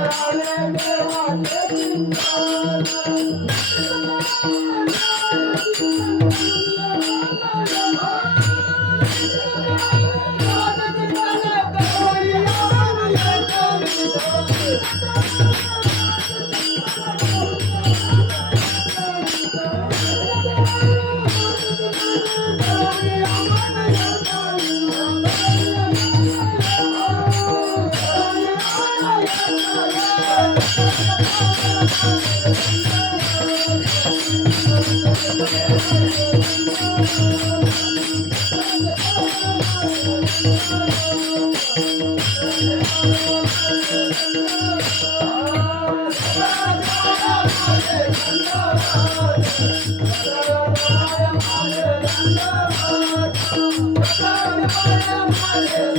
Thank you. Thank